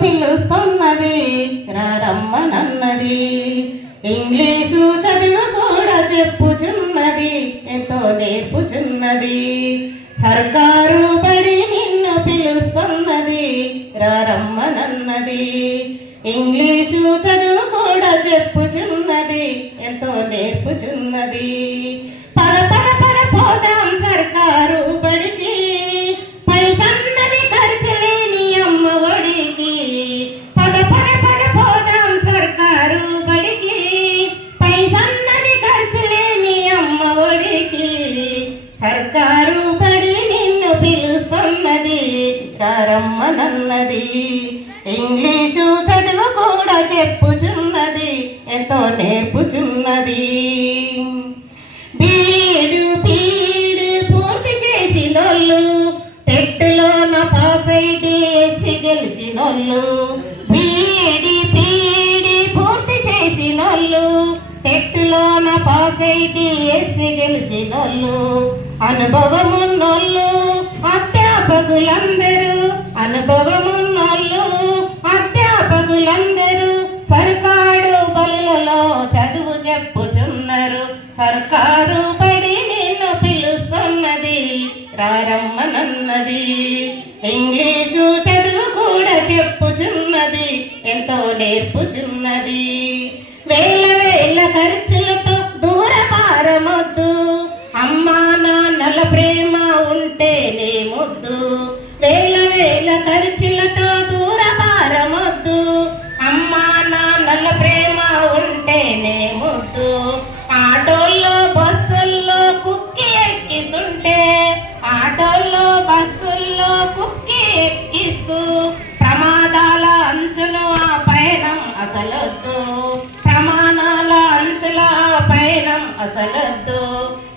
పిలుస్తున్నది రమ్మనన్నది. English చదువు కూడా చెప్పుచున్నది, ఎంతో నేర్పుచున్నది. సర్కారు బడి నిన్ను పిలుస్తున్నది రమ్మనన్నది. ఇంగ్లీషు చదువు కూడా చెప్పుచున్నది, ఎంతో నేర్పుచున్నది. పద పద పద పోదాం సర్కారు బడికి, పైసన్నది ఖర్చు లేని అమ్మ ఒడికి. పద పద పద పోదాం సర్కారు బడికి, పైసన్నది ఖర్చు లేని అమ్మ ఒడికి. సర్కారు బడి నిన్ను పిలుస్తున్నది రమ్మనన్నది. ఇంగ్లీషు చదువు కూడా చెప్పుచున్నది, ఎంతో నేర్పుచున్నది. బీడు పీడు పూర్తి చేసినోళ్ళు, టెట్టులోన పాస్ అయితే ఎస్సి గెలిచినోళ్ళు. బీడి పీడి పూర్తి చేసినోళ్ళు, టెట్టులోన పాస్ అయితే ఎస్సి గెలిచినోళ్ళు. అనుభవమున్నోళ్ళు అధ్యాపకులందరూ, అనుభవమున్నోళ్ళు అధ్యాపకులందరూ సర్కారు బలులలో చదువు చెప్పుచున్నారు. సర్కారు బడి నిన్ను పిలుస్తున్నది రమ్మనన్నది. ఇంగ్లీషు చదువు కూడా చెప్పుచున్నది, ఎంతో నేర్పుచున్నది. వేల వేల ఖర్చులతో దూరపారమొద్దు, అమ్మా నాన్నల ప్రేమ ఉంటేనే ముద్దు. వేల వేల ఖర్చులతో దూరపారమొద్దు, అమ్మా నాన్నల ప్రేమ ఉంటేనే ముద్దు. ఆటోల్లో బస్సుల్లో కుక్కి ఎక్కిస్తుంటే, ఆటోల్లో బస్సుల్లో కుక్కి ఎక్కిస్తూ ప్రమాదాల అంచును ఆ పయనం అసలొద్దు. ప్రమాణాల అంచుల పయనం అసలొద్దు.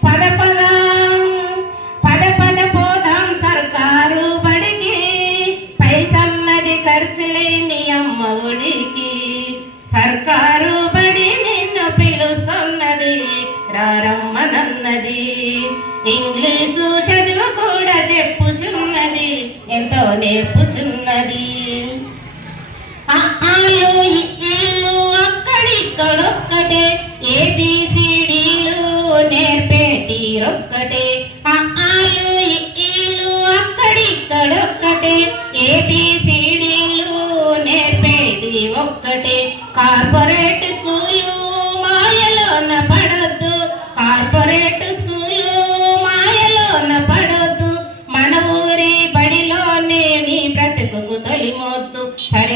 పద పద పద పద పోదాం సర్కారు బడికి, పైసన్నది ఖర్చు లేని అమ్మ ఒడికి. సర్కారు బడి నిన్ను పిలుస్తున్నది రమ్మనన్నది. ఇంగ్లీషు చదువు కూడా చెప్పుచున్నది, ఎంతో నేర్పుచున్నది. ఆలు ఇల్లు అక్కడిక్కడొక్కటే, ఏబిసిడీలు నేర్పే తీరొక్కటే. ఆలు ఇల్లు అక్కడిక్కడొక్కటే, ఏబిసిడీలు నేర్పేది ఒక్కటే. కార్పొరేట్ స్కూలు మాయలోన పడొద్దు, కార్పొరేట్ స్కూలు మాయలోన పడొద్దు. మన ఊరి బడిలోనే నీ బ్రతుకుకు తొలిమొద్దు. సరే